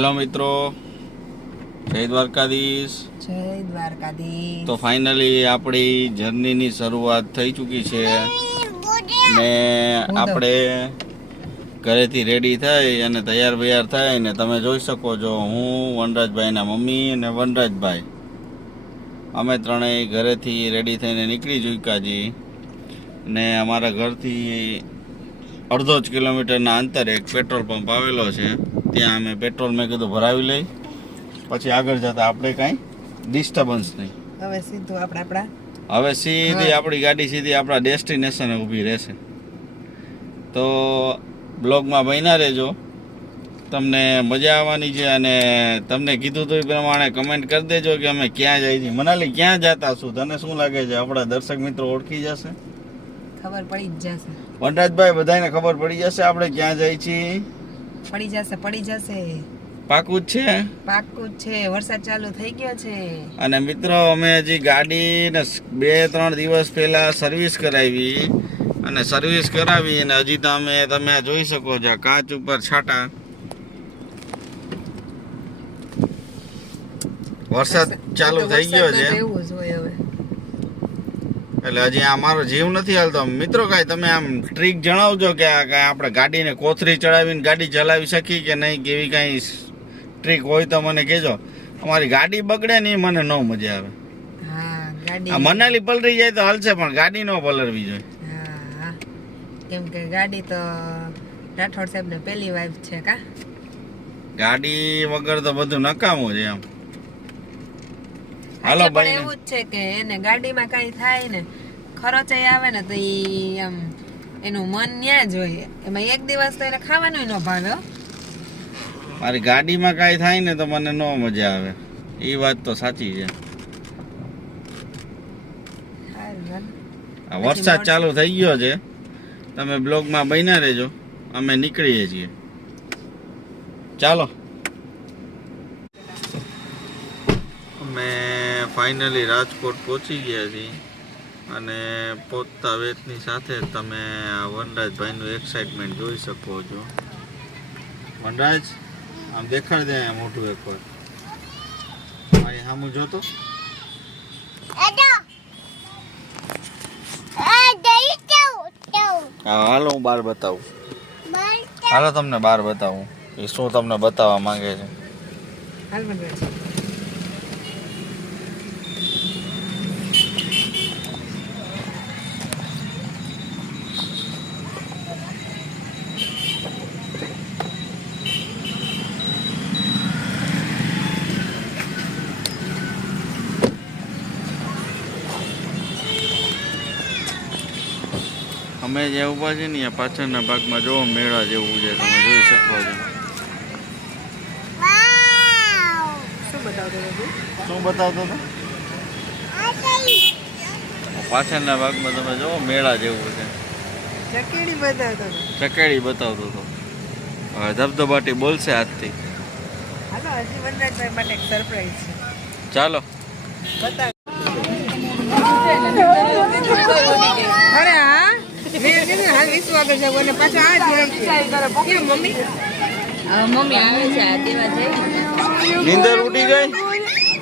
Hello મિત્રો, જય દ્વારકાધીશ. જય દ્વારકાધીશ. તો ફાઇનલી આપણી જર્નીની શરૂઆત થઈ ચૂકી છે ને આપણે ઘરેથી રેડી થઈ અને તૈયાર થાય ને તમે જોઈ શકો છો હું, વનરાજભાઈના મમ્મી અને વનરાજભાઈ અમે ત્રણેય ઘરેથી રેડી થઈને નીકળી ચૂક્યા છીએ ને અમારા ઘરથી અડધો જ કિલોમીટરના અંતરે એક પેટ્રોલ પંપ આવેલો છે. ત્યાં અમે પેટ્રોલ મેં કીધું ભરાવી લઈ, પછી આગળ જતા આપણે કાંઈ ડિસ્ટર્બન્સ નહીં. હવે સીધી આપણી ગાડી સીધી આપણા ડેસ્ટિનેશને ઊભી રહેશે. તો બ્લોગમાં બન્યા રહેજો, તમને મજા આવવાની છે. અને તમને કીધું તો એ પ્રમાણે કમેન્ટ કરી દેજો કે અમે ક્યાં જઈએ છીએ. મનાલી ક્યાં જતા છું, તને શું લાગે છે? આપણા દર્શક મિત્રો ઓળખી જશે, ખબર પડી જ જશે. વનરાજભાઈ બધાને ખબર પડી જશે આપણે ક્યાં જઈએ છીએ. પડી જશે. પાકું જ છે, પાકું જ છે. વરસાદ ચાલુ થઈ ગયો છે. અને મિત્રો અમે હજી ગાડીને 2-3 દિવસ પહેલા સર્વિસ કરાવી અને સર્વિસ કરાવી અને હજી તમે જોઈ શકો છો કાચ ઉપર છાંટા. વરસાદ ચાલુ થઈ ગયો છે એવું જ હોય હવે. એટલે હજી અમારો જીવ નથી હાલતો. મિત્રો કાંઈ તમે આમ ટ્રીક જણાવજો કે આપણે ગાડીને કોથળી ચડાવીને ગાડી ચલાવી શકીએ કે નહીં, કેવી કાંઈ ટ્રીક હોય તો મને કહેજો. અમારી ગાડી બગડે ને મને ન મજા આવે. આ મનાલી પલરી જાય તો હાલશે પણ ગાડી ન પલરવી જોઈએ. કેમ કે ગાડી તો રાઠોડ સાહેબ ને પહેલી વાઈફ છે કા. ગાડી વગર તો બધું નકામું છે એમ. હાલો ભાઈ, એવું જ છે કે એને ગાડીમાં કઈ થાય ને ખર્ચાઈ આવે ને તો ઈ આમ એનું મન ન્યા જ હોય. એમાં એક દિવસ તો એને ખાવાનું ન ભાવે. મારી ગાડીમાં કાંઈ થાય ને તો મને ન મજા આવે. એ વાત તો સાચી છે. વરસાદ ચાલુ થઈ ગયો છે, તમે બ્લોગમાં બન્યા રહેજો. અમે નીકળીએ છીએ, ચાલો. અમે ફાઇનલી રાજકોટ પહોંચી ગયા છીએ અને પહોંચતા વેતની સાથે તમે આ વનરાજભાઈનું એક્સાઇટમેન્ટ જોઈ શકો છો. વનરાજ આમ દેખાડ દે મોટું એકવાર. અહીં સામું જોતો. હાલો હું બહાર બતાવું. હાલો તમને બહાર બતાવું એ શું તમને બતાવવા માંગે છે. અમે જે ઊભા છે ને પાછળના ભાગમાં જોવો મેળા જેવું છે, તમે જોઈ શકો છો. શું બતાવતો હતો? પાછળના ભાગમાં તમે જોવો મેળા જેવું છે. ચકેડી બતાવતો હતો. હવે ધબધબાટી બોલશે આજથી. ચાલો નીંદર ઉડી ગઈ.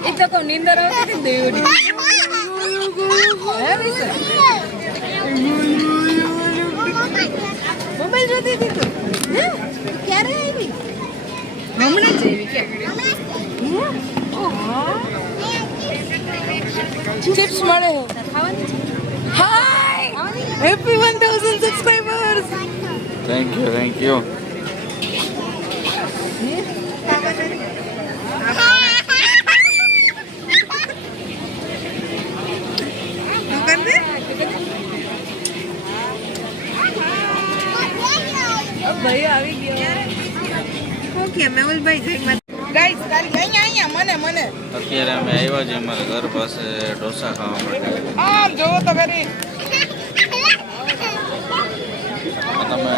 એ તો કહું નીંદર આવતી મોબાઈલ જોતી હતી તું ક્યારે આવી? હમણાં જ આવી. ચિપ્સ મળે હાય હેપી 1000 સબસ્ક્રાઇબર્સ. Thank you. ભાઈ આવી ગયો. ઓકે મેહુલભાઈ જય માતા. ગાઈસ તારી અહીંયા મને અત્યારે અમે આવ્યા છીએ અમારા ઘર પાસે ઢોસા ખાવા માટે. આમ જોવો તો કરી તમે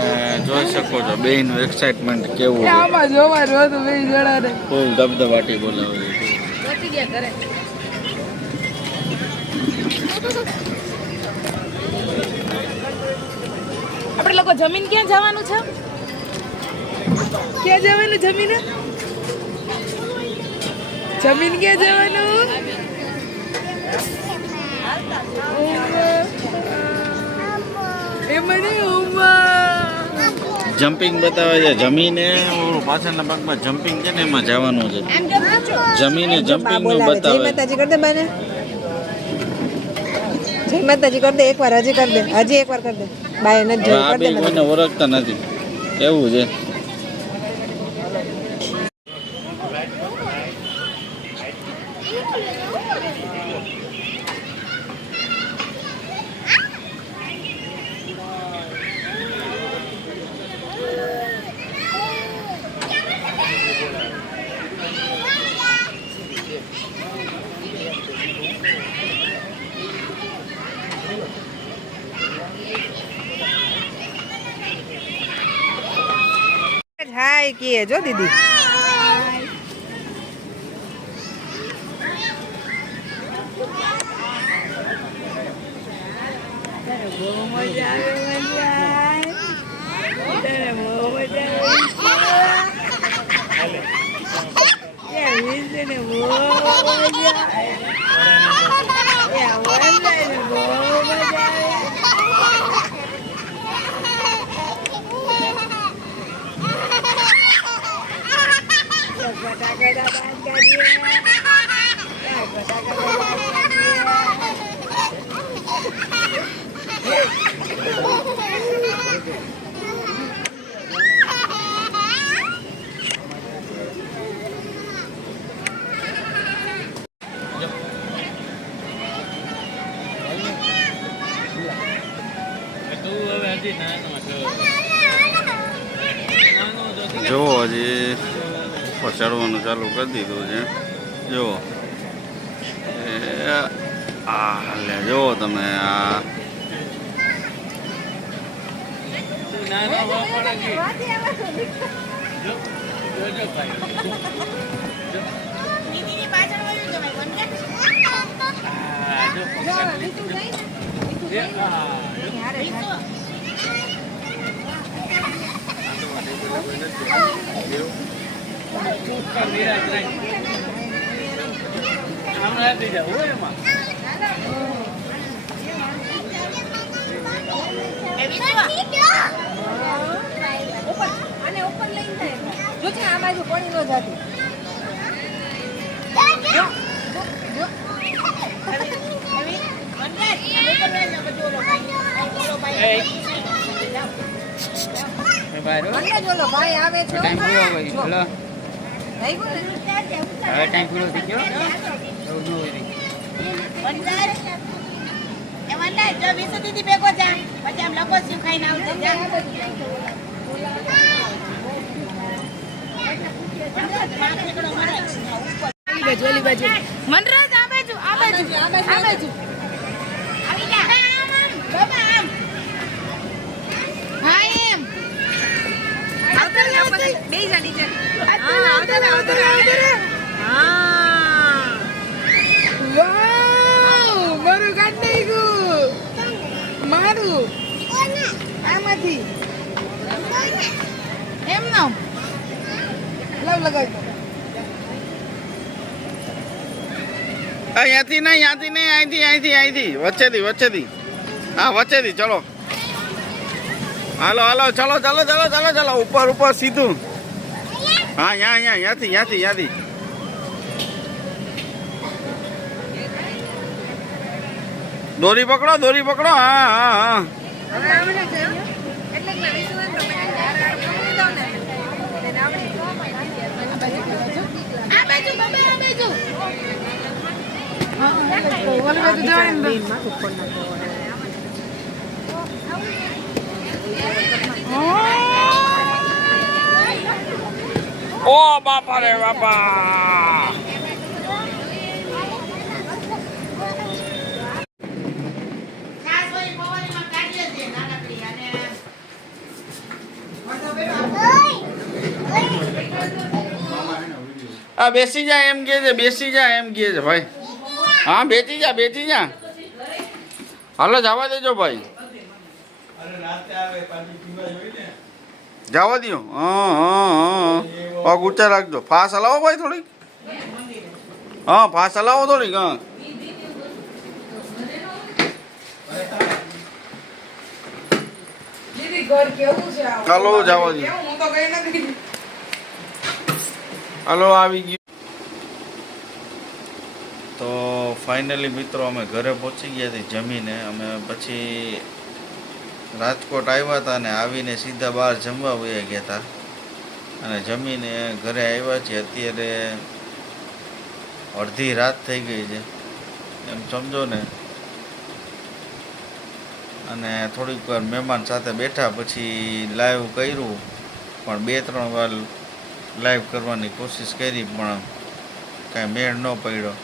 જોઈ શકો છો બેયનું એક્સાઇટમેન્ટ કેવું છે. આમાં જોવા રોજ બે જણાને ફૂલ ધબધબાટી બોલાવે છે. પહોંચી ગયા ઘરે. આપણે લોકો જમીન ક્યાં જવાનું છે? ક્યાં જવાનું જમીને? જમીન ક્યાં જવાનું? એમાં નહીં જમ્પિંગ બતાવે છે. જમીને ઓલું પાછળના ભાગમાં જમ્પિંગ છે ને એમાં જવાનું છે. જમીને જમ્પિંગ નું જય બતાવે. માતાજી કર દે બાને. જય માતાજી કર દે એકવાર, હજી કર દે, હજી એકવાર કર દે. બાય નથી હવે જોઈ આ કર બે દે. કોઈને ઓળખતા નથી એવું છે. હાય કે જો દીદી. જો હજી ઉપર ચડવાનું ચાલુ કરી દીધું છે. જો લે જો તમે આ આ બાજુ કોણી નો જાતી. ભાઈ આવે છે. દીદી ભેગો જા પછી આમ લપો શું ખાઈને આવજો ઓલી બાજુ મનરાજ આ બાજુ આ બાજુ આ બાજુ આવી જા બાબા આમ હા એમ આવતર બે જા નીચે. હા આવતર હા વાવ મારું કાઢ નાખ્યું મારું આમાંથી એમ નો લવ લગાવી. અહીંયાથી નહીં અહીંથી વચ્ચેથી હા વચ્ચેથી ચલો હાલો ચલો ઉપર સીધું. હા અહીંયાથી દોરી પકડો હા હવે આવડે છે એટલે કે વિશ્વાસ તો મને આવડી દો ને તેને આવડી આ બાજુ બાબા આ બાજુ ઓલી બાજુ જવાય ને ઓ બાપા રે બાપા. આ બેસી જા એમ કે છે ભાઈ. હા બેસી જા હાલો જવા દેજો ભાઈ. જવા દો. પગ ઊંચા રાખજો. ફાસ હલાવો ભાઈ થોડીક. હા ફાસ હલાવો થોડીક હા દીદી ઘર કેવું છે આ? ચાલો જવા દો કેવું? હું તો ગઈ નથી. હાલો આવી ગયું તો ફાઇનલી મિત્રો અમે ઘરે પહોંચી ગયા હતી જમીને અમે પછી રાજકોટ આવ્યા હતા અને આવીને સીધા બહાર જમવા વયા ગયા હતા અને જમીને ઘરે આવ્યા છીએ અત્યારે અડધી રાત થઈ ગઈ છે એમ સમજો ને અને થોડીક વાર મહેમાન સાથે બેઠા પછી લાઈવ કર્યું પણ 2-3 વાર લાઈવ કરવાની કોશિશ કરી પણ કાંઈ મેળ ન પડ્યો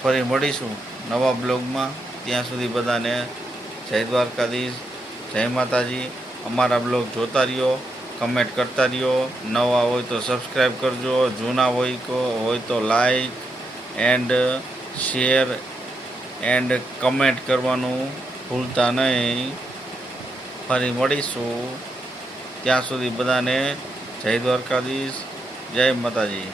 ફરી મળીશું નવા બ્લોગમાં ત્યાં સુધી બધાને જય દ્વારકાધીશ જય માતાજી અમારા બ્લોગ જોતા રહ્યો કમેન્ટ કરતા રહ્યો નવા હોય તો સબસ્ક્રાઈબ કરજો જૂના હોય તો like and share and comment કરવાનું ભૂલતા નહીં ફરી મળીશું ત્યાં સુધી બધાને જય દ્વારકાધીશ જય માતાજી